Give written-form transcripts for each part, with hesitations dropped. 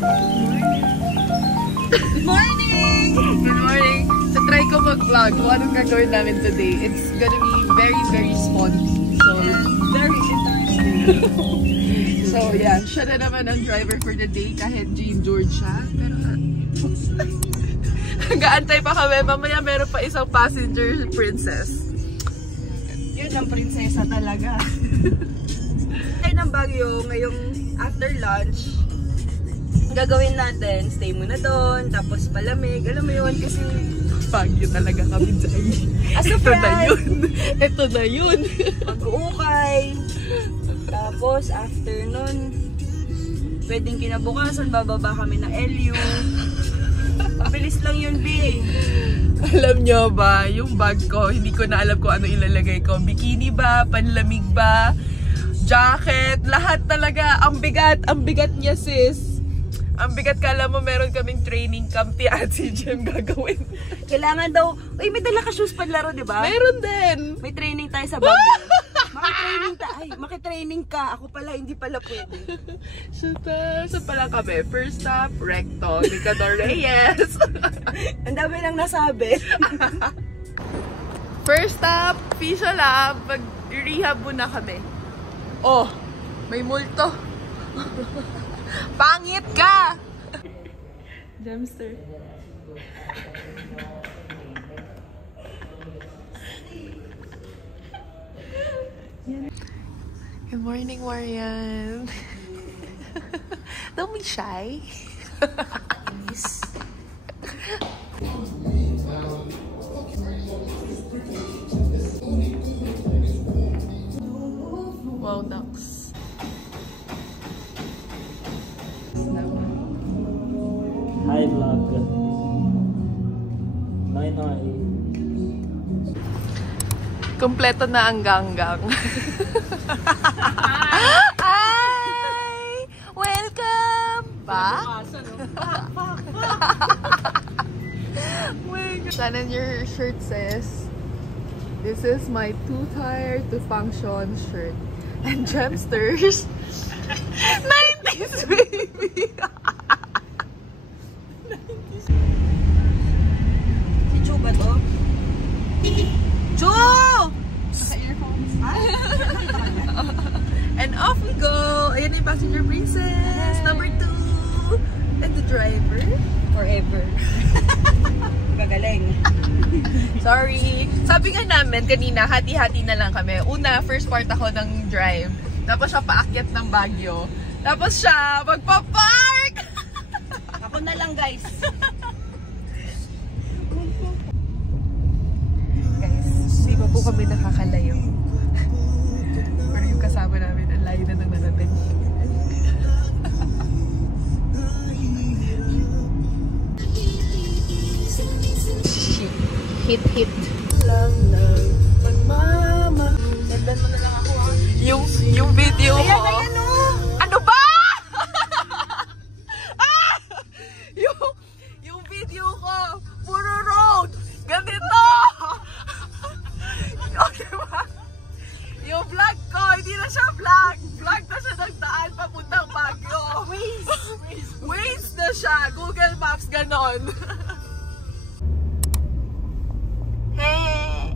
Good morning! Good morning! So try ko mag-vlog kung anong gagawin namin today. It's gonna be very sponty. So, Very interesting. so yeah, siya na naman ang driver for the day kahit Jean George siya. Pero hanggaantay pa kami. Mamaya meron pa isang passenger princess. Yun ang prinsesa talaga. Ay ng Baguio, ngayong after lunch, gagawin natin, stay muna doon, tapos palamig. Alam mo yun, kasi Baguio talaga kami dyan. Ito na yun. Ito na yun. Mag-uukay. Tapos after nun, pwedeng kinabukasan, bababa kami ng LU. Mabilis lang yun, B. Alam nyo ba, yung bag ko, hindi ko na alam kung ano ilalagay ko. Bikini ba? Panlamig ba? Jacket? Lahat talaga. Ang bigat niya, sis. Ang bigat, kala mo meron kaming training camp at si Jem gagawin. Kailangan daw, uy, may dala ka shoes panlaro, di ba? Meron din. May training tayo sa Baguio. Makitraining ka. Ako pala, hindi pala pwede. So pala kami. First stop, Recto. Nicador Reyes. Ang dami nang nasabi. First stop, Fisha Lab. Mag-rehab muna kami. Oh, may multo. Pangit ka! Jamster. Good morning, Marian. Don't be shy. Wow, ducks. Hi vlog. Noy. Kompleto na ang ganggang. Hi! Welcome back! Sana your shirt says, "This is my too tired to function shirt." And Gemsters, 90s baby! Si Chu ba to? Chu! Naka-earphones. And off we go! Ayan na yung passenger princess, number 2. And the driver. Forever. Gagaling. Sorry. Sabi nga namin kanina, hati-hati na lang kami. Una, first part ako ng drive. Tapos siya paakyat ng Baguio. Tapos siya magpa-park! Ako na lang, guys. Guys, di ba po kami nakakalayo? Pero yung kasama namin, ang layo na nang nanatin. Hit. Lang pagmama. Sendan mo na lang ako, ha? Yung video ko. Ayan, oh! Ano ba? Yung video ko, puro road. Ganito. O, diba? Yung vlog ko, hindi na siya vlog. Vlog na siya ng daan papuntang Baguio. Waze na siya. Google Maps, ganon. Hey!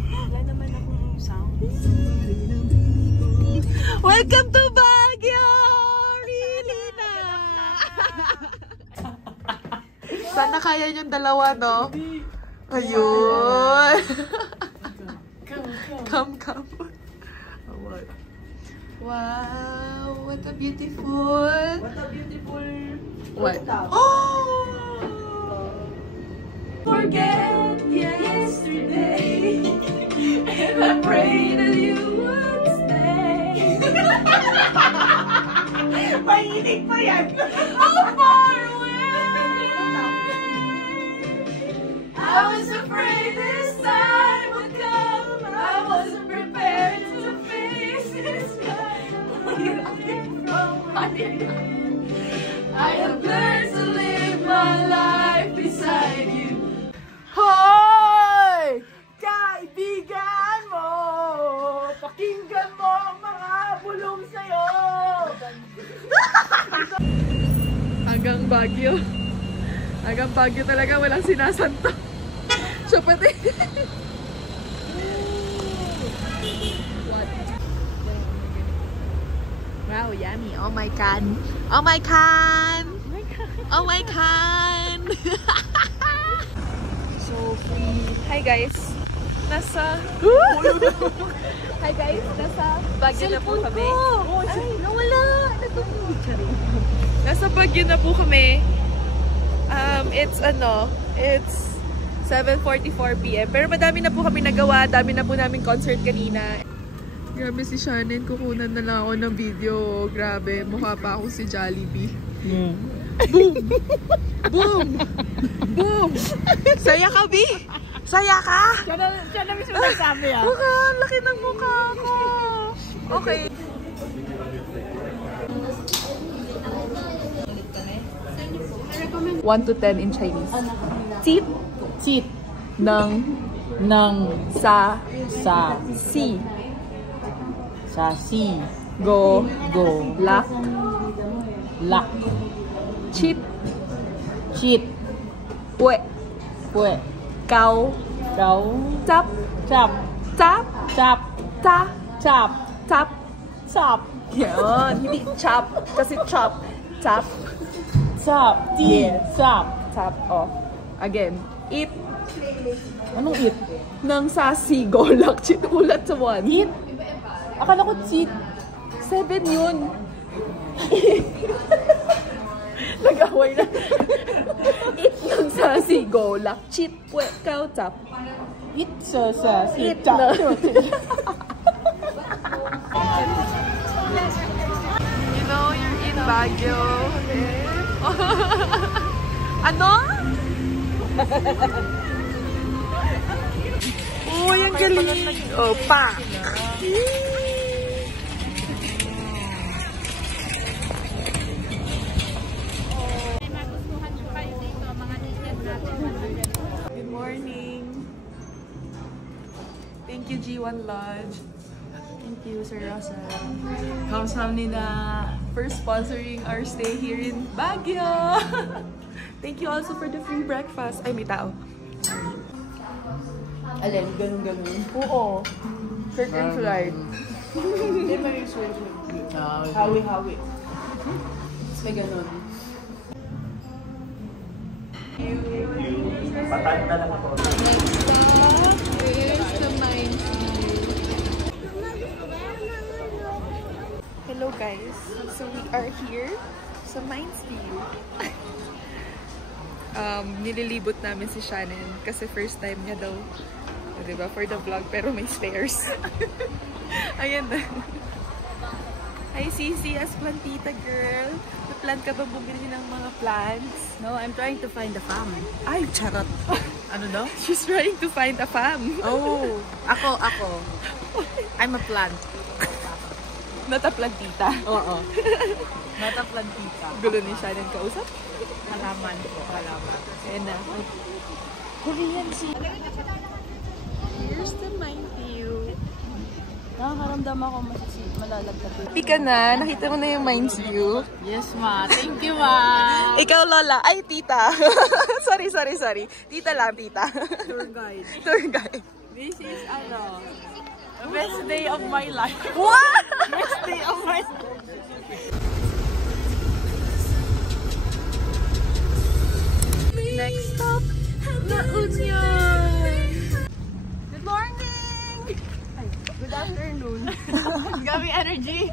Wala naman akong sound. Welcome to Baguio! Really na! Sana kaya yung dalawa, no? Ayun! Come. Wow! What a beautiful... What? Oh! Forget yesterday, and I pray that you would stay. Mahilig pa yan. How far away? I was afraid this time would come. I wasn't prepared to face this time. I have learned to live my life beside you. Hoy! Kaibigan mo! Pakinggan mo ang mga bulong sa'yo! Hanggang Baguio. Hanggang Baguio talaga, walang sinasanto. Siya pati. What? Wow, yummy. Oh my God. Oh my God. Oh my God. So free. Hi guys. Nasa... Hi guys. Nasa Baguio na po kami. Ay, nawala. Nasa Baguio na po kami. It's it's 7:44 PM. Pero madami na po kami nagawa. Dami na po namin concert kanina. Grabe si Shannon. Kukunan na lang ako ng video. Grabe. Mukha pa ako si Jollibee. Boom! Boom! Boom! Saya ka, B! Saya ka! Siya na mismo nagsabi ah. Mukha! Laki ng mukha ko! Okay. One to 10 in Chinese. Cheat. Cheat. Ng. Sa. Si. Sa si. Go. Lak. Cheat. Pue. Kau. Chap. Yan. Hindi chop. Kasi chop. Chap. Chap. Oh. Again. Eat. Anong eat? Nang sasi. Golak. Cheat. Ulat sa 1. Eat? Akala ko cheat. 7 yun. Nag-away na. Eat ng sasi. Golak. Cheat. Pue. Kau. Chap. Eat sa si. Eat na. You know, you're in Baguio. Okay? Ano? Uy, ang galing. Oh, pa. Good morning. Thank you, G1 Lodge. Thank you, Sir Russell. 감사합니다. For sponsoring our stay here in Baguio. Thank you also for the free breakfast. Ay, may tao. Alin, ganun. Oo. Kirk and slide. Hindi ba yung switch? Hawi-hawi. Mas may ganun. Patay na lang ako. Next stop is the Mines View. Hello guys. So we are here sa Mines View. Nililibot namin si Shannon kasi first time niya daw, diba, for the vlog, pero may stairs. Ayan na. Hi Sisi, as plantita girl. Na-plant ka ba bumili ng mga plants? No, I'm trying to find a farm. Ay, charot. Ano daw? She's trying to find a fam. Oh, ako. I'm a plant. Not a plantita. Oo. Not a plantita. Gulo ni Shannon kausap. Halaman ko. Ayan na. Korean sea. Here's the Mine View. Nakakaramdam ako malalagkat. Happy ka na? Nakita mo na yung Mines View? Yes, ma. Thank you, ma. Ikaw, Lola. Ay, tita. sorry. Tita lang, tita. Tour guide. Tour guide. This is, the best day of my life. What? Best day of my life. Next stop, La Union. Good morning! Good afternoon. Gabi energy.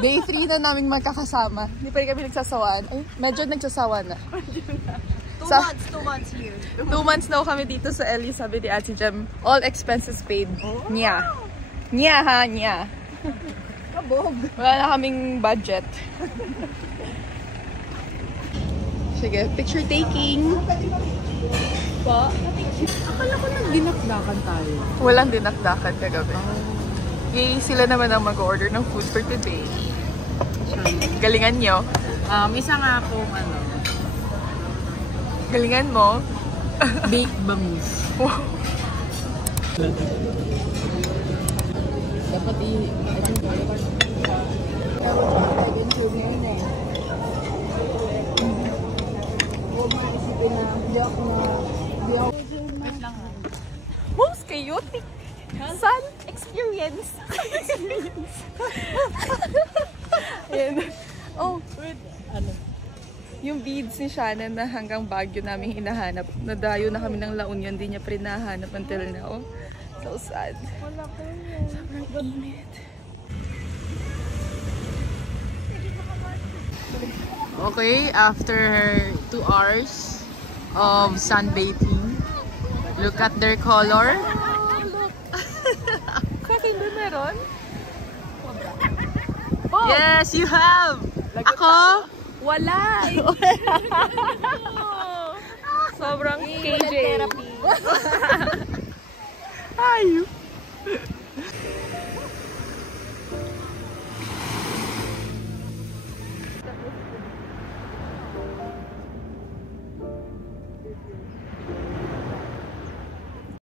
Day 3 na namin magkakasama. Hindi pa rin kami nagsasawaan. Ay, medyo nagsasawa na. 2 months here. 2 months na kami dito sa Ellie, sabi ni Ate Jem. All expenses paid. Nya. Nya ha, nya. Kabog. Wala na kaming budget. Sige, picture taking. Pa? Akala ko nagdinakdakan tayo. Walang dinakdakan kagabi. Yay, sila naman ang mag-order ng food for today. Galingan nyo. Isa nga akong Galingan mo. baked bangus. Dapat exotic sun experience. Ayan. Oh, Ano? yung beads ni Shannon na hanggang Baguio namin hinahanap. Nadayo na kami ng La Union, di niya pa rin nahanap until now. So sad. Wala ko yun. Sobrang init. Okay, after 2 hours of sunbathing, look at their color. Oh, look. Kakin doon meron? Oh. Yes, you have! Ako? Wala! Sobrang KJ. Ay!